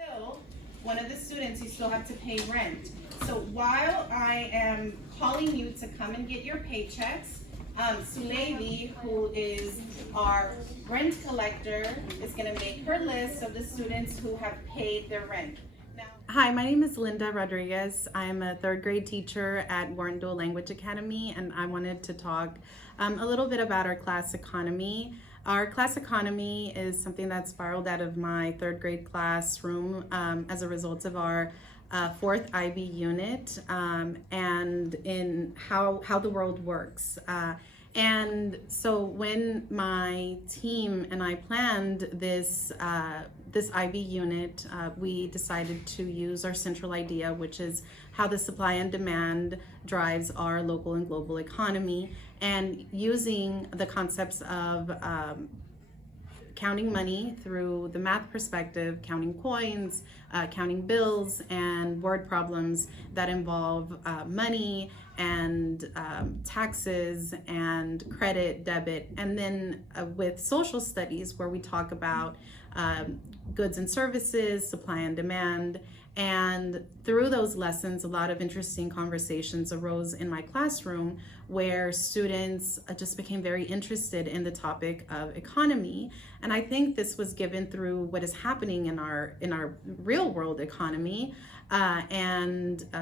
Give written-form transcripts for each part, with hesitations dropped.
Still, one of the students, you still have to pay rent. So while I am calling you to come and get your paychecks, Sulevi, who is our rent collector, is going to make her list of the students who have paid their rent. Hi, my name is Linda Rodriguez. I'm a third grade teacher at Wharton Dual Language Academy, and I wanted to talk a little bit about our class economy. Our class economy is something that spiraled out of my third grade classroom as a result of our fourth IB unit and in how the world works. And so when my team and I planned this IB unit, we decided to use our central idea, which is how the supply and demand drives our local and global economy, and using the concepts of counting money through the math perspective, counting coins, counting bills, and word problems that involve money and taxes and credit, debit, and then with social studies where we talk about goods and services, supply and demand. And through those lessons, a lot of interesting conversations arose in my classroom where students just became very interested in the topic of economy. And I think this was given through what is happening in our real world economy.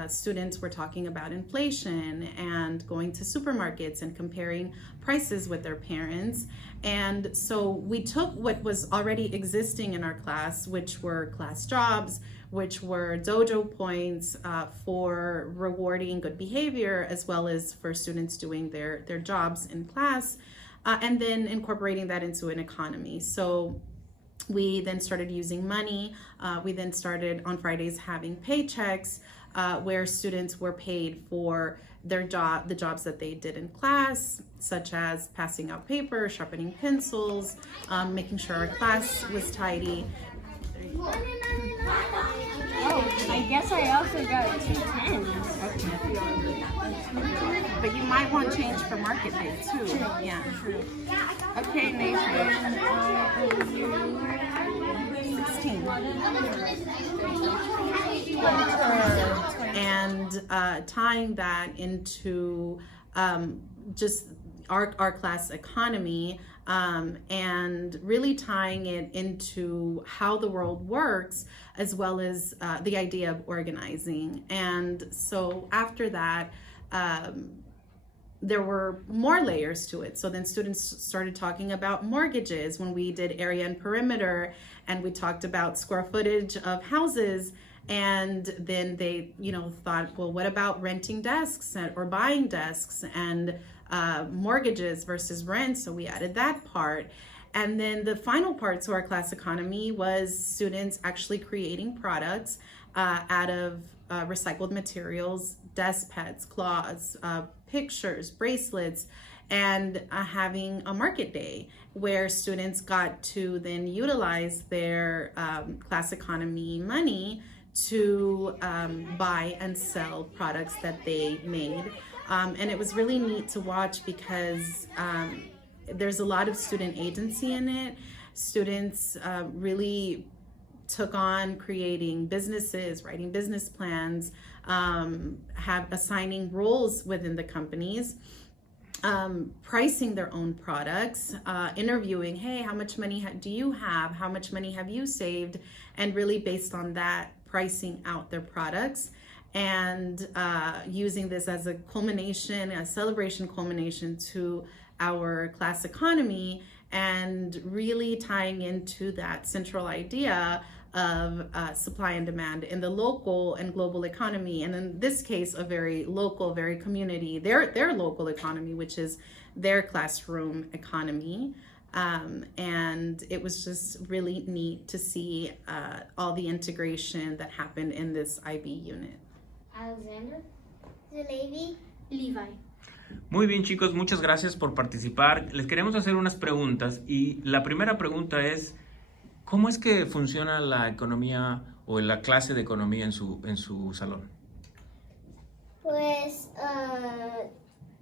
Students were talking about inflation and going to supermarkets and comparing prices with their parents. And so we took what was already existing in our class, which were class jobs, which were dojo points for rewarding good behavior, as well as for students doing their jobs in class, and then incorporating that into an economy. So we then started using money. We then started on Fridays having paychecks where students were paid for the jobs that they did in class, such as passing out paper, sharpening pencils, making sure our class was tidy. Oh, I guess I also got 2 10s. But you might want change for market day too. True. Yeah. True. Okay, Nathan. 16. And tying that into just our class economy, and really tying it into how the world works, as well as the idea of organizing. And so after that, there were more layers to it. So then students started talking about mortgages when we did area and perimeter, and we talked about square footage of houses. And then they, thought, well, what about renting desks or buying desks, and mortgages versus rent? So we added that part. And then the final part to our class economy was students actually creating products out of recycled materials, desk pads, cloths, pictures, bracelets, and having a market day where students got to then utilize their class economy money to buy and sell products that they made. And it was really neat to watch because there's a lot of student agency in it. Students really took on creating businesses, writing business plans, assigning roles within the companies, pricing their own products, interviewing, hey, how much money do you have? How much money have you saved? And really based on that, pricing out their products, and using this as a culmination, a celebration culmination to our class economy, and really tying into that central idea of supply and demand in the local and global economy, and in this case a very local, very community, their local economy, which is their classroom economy. And it was just really neat to see all the integration that happened in this IB unit. Alexander, Zalevi, Levi. Muy bien, chicos, muchas gracias por participar. Les queremos hacer unas preguntas, y la primera pregunta es: ¿cómo es que funciona la economía o la clase de economía en su salón? Pues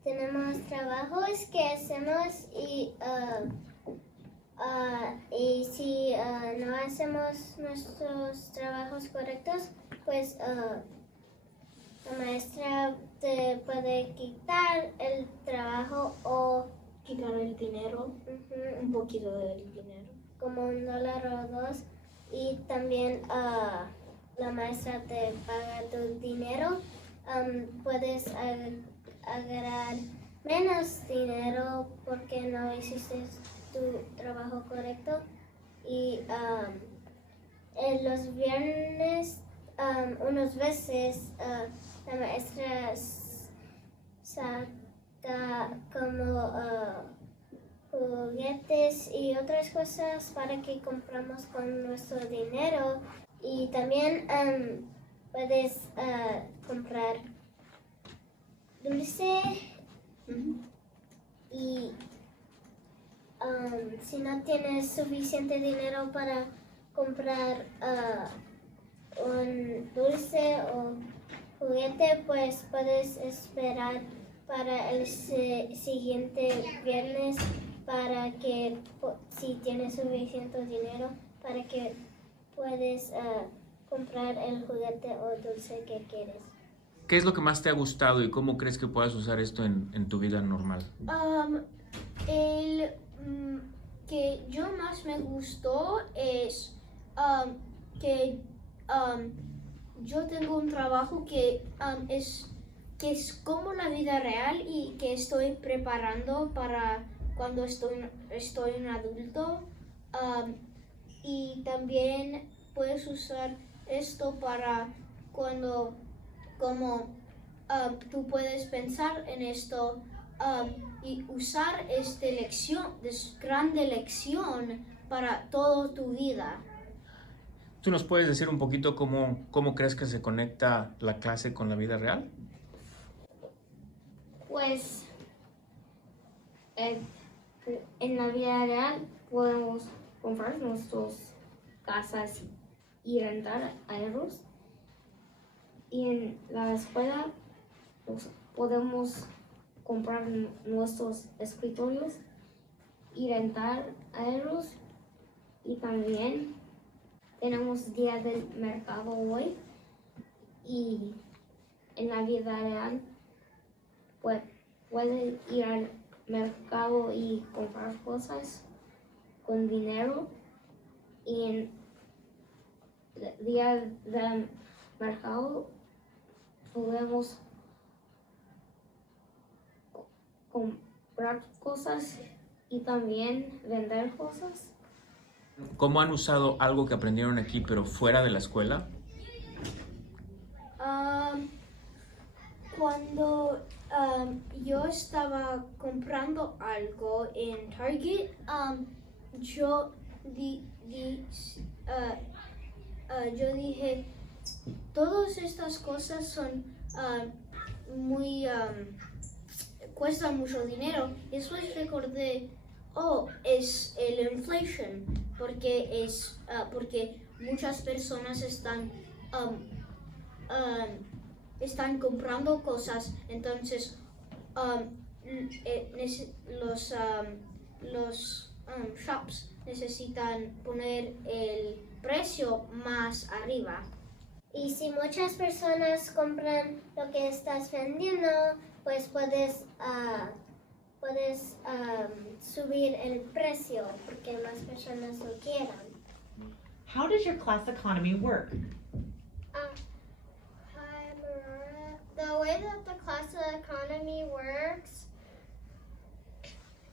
tenemos trabajos que hacemos y si no hacemos nuestros trabajos correctos, pues la maestra te puede quitar el trabajo o Quitar el dinero, un poquito del dinero. como $1 o $2, y también la maestra te paga tu dinero. Puedes agarrar menos dinero porque no hiciste tu trabajo correcto, y en los viernes unas veces la maestra saca como juguetes y otras cosas para que compramos con nuestro dinero, y también puedes comprar dulce. Y si no tienes suficiente dinero para comprar un dulce o juguete, pues puedes esperar para el siguiente viernes para que, si tienes suficiente dinero, para que puedes comprar el juguete o dulce que quieres. ¿Qué es lo que más te ha gustado y cómo crees que puedas usar esto en tu vida normal? El que yo más me gustó es que yo tengo un trabajo que es como la vida real y que estoy preparando para cuando estoy un adulto. Y también puedes usar esto para cuando tú puedes pensar en esto y usar esta grande lección para toda tu vida. ¿Tú nos puedes decir un poquito cómo crees que se conecta la clase con la vida real? Pues en la vida real podemos comprar nuestras casas y rentar aeros, y en la escuela podemos comprar nuestros escritorios y rentar aeros, y también tenemos día del mercado hoy, y en la vida real pues puedes ir al mercado y comprar cosas con dinero, y en el día del mercado podemos comprar cosas y también vender cosas. ¿Cómo han usado algo que aprendieron aquí pero fuera de la escuela? Cuando yo estaba comprando algo en Target, yo dije, todas estas cosas son cuestan mucho dinero. Y después recordé, es el inflation, porque muchas personas están comprando cosas, entonces los shops necesitan poner el precio más arriba. Y si muchas personas compran lo que estás vendiendo, pues puedes subir el precio porque más personas lo quieran. How does your class economy work? Hi, Maria. The way that the class economy works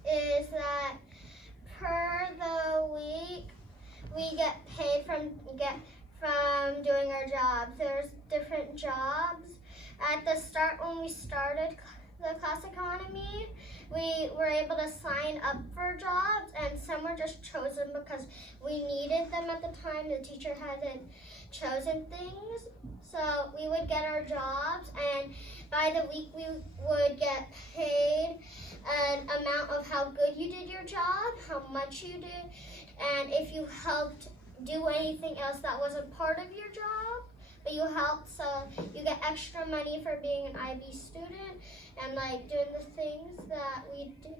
is that per the week we get paid from doing our jobs. There's different jobs. At the start, when we started the class economy, we were able to sign up for jobs, and some were just chosen because we needed them at the time. The teacher hadn't chosen things. So we would get our jobs, and by the week we would get paid an amount of how good you did your job, how much you did, and if you helped do anything else that wasn't part of your job, but you helped, so you get extra money for being an IB student and like doing the things that we do,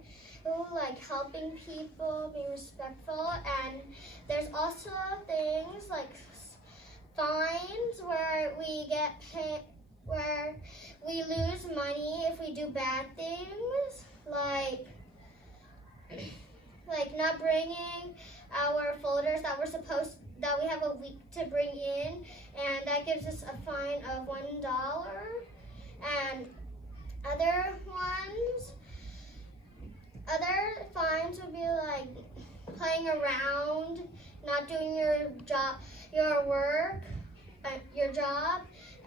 like helping people, being respectful. And there's also a thing like fines where we get paid, where we lose money if we do bad things, like not bringing our folders that we have a week to bring in, and that gives us a fine of $1. And other fines would be like playing around, not doing your job, your job,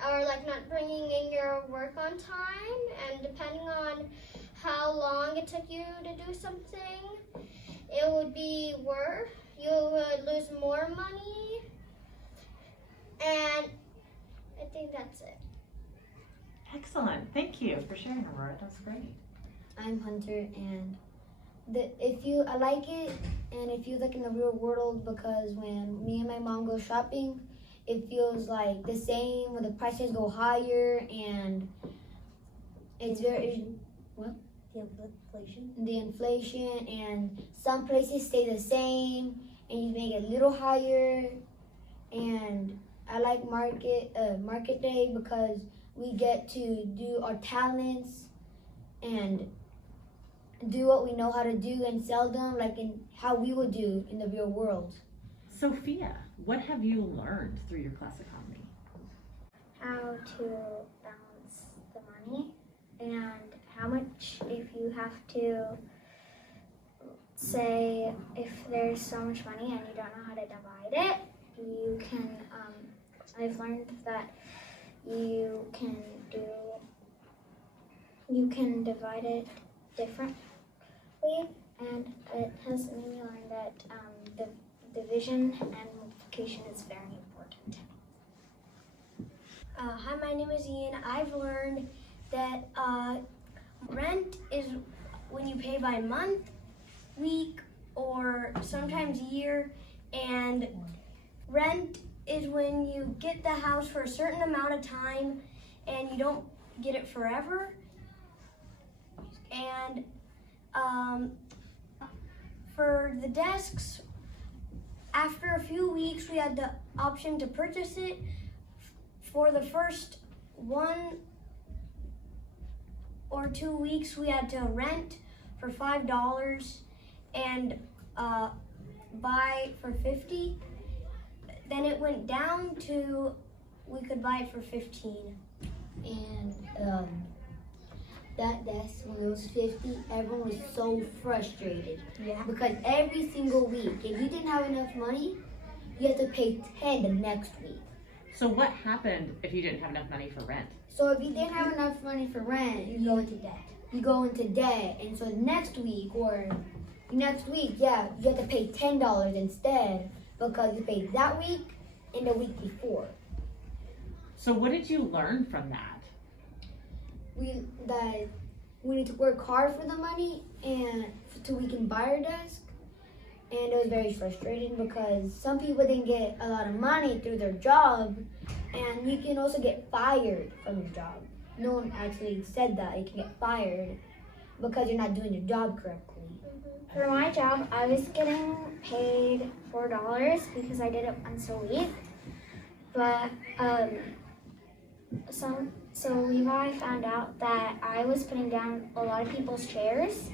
or like not bringing in your work on time. And depending on how long it took you to do something, it would be worse. You would lose more money. And I think that's it. Excellent. Thank you for sharing, Aurora. That's great. I'm Hunter, and I like it, and it feels like in the real world, because when me and my mom go shopping, it feels like the same when the prices go higher, and it's very the inflation, and some places stay the same, and you make it a little higher. And I like market day because we get to do our talents and do what we know how to do and sell them like in how we would do in the real world. Sophia, what have you learned through your class economy? How to balance the money and how much, if you have to say if there's so much money and you don't know how to divide it, you can, I've learned that you can divide it differently, and it has made me learn that the division and multiplication is very important. Hi, my name is Ian. I've learned that rent is when you pay by month, week, or sometimes year, and rent is when you get the house for a certain amount of time and you don't get it forever. And for the desks, after a few weeks, we had the option to purchase it. For the first 1 or 2 weeks, we had to rent for $5 and buy for $50. Then it went down to we could buy it for $15. And that desk, when it was 50, everyone was so frustrated. Yeah. Because every single week, if you didn't have enough money, you had to pay 10 the next week. So what happened if you didn't have enough money for rent? So if you didn't have enough money for rent, you go into debt. You go into debt, and so next week, yeah, you have to pay $10 instead because you paid that week and the week before. So what did you learn from that? That we need to work hard for the money and so we can buy our desk. And it was very frustrating because some people didn't get a lot of money through their job, and you can also get fired from your job. No one actually said that you can get fired because you're not doing your job correctly. For my job, I was getting paid $4 because I did it once a week. But so Levi found out that I was putting down a lot of people's chairs,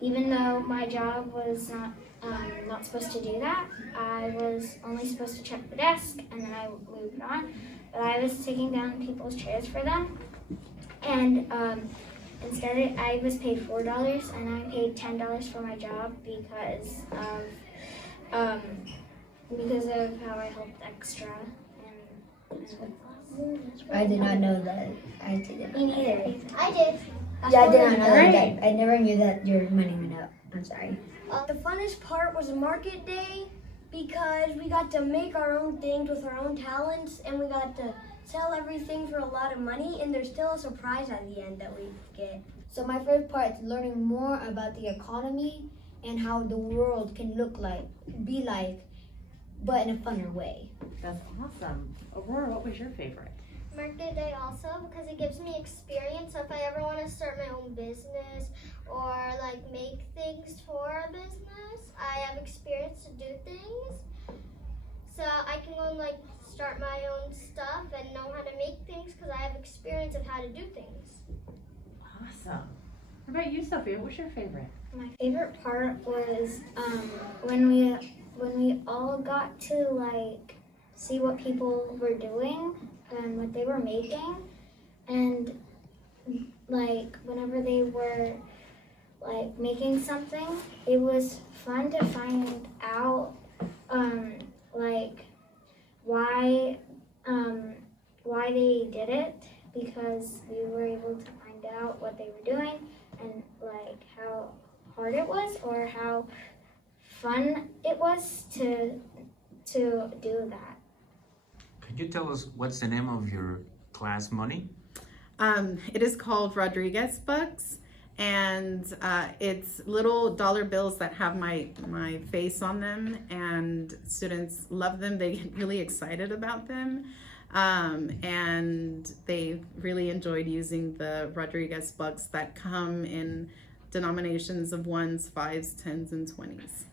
even though my job was not supposed to do that. I was only supposed to check the desk and then I moved on. But I was taking down people's chairs for them, and instead I was paid $4 and I paid $10 for my job because of how I helped extra. I did not know that. I did. Me neither. I did. Yeah, I did not know that. I never knew that your money went up. I'm sorry. The funnest part was market day because we got to make our own things with our own talents, and we got to sell everything for a lot of money, and there's still a surprise at the end that we get. So my favorite part is learning more about the economy and how the world can be like, but in a funner way. That's awesome. Aurora, what was your favorite? Market day also because it gives me experience. So if I ever want to start my own business or like make things for a business, I have experience to do things. So I can can go and like start my own stuff and know how to make things because I have experience of how to do things. Awesome. What about you, Sophia? What's your favorite? My favorite part was when we all got to like see what people were doing and what they were making, and like whenever they were like making something, it was fun to find out like why they did it, because we were able to find out what they were doing and like how hard it was or how fun it was to do that. Can you tell us what's the name of your class, Money? It is called Rodriguez Bucks, and it's little dollar bills that have my face on them, and students love them. They get really excited about them, and they really enjoyed using the Rodriguez Bucks that come in denominations of 1s, 5s, 10s, and 20s.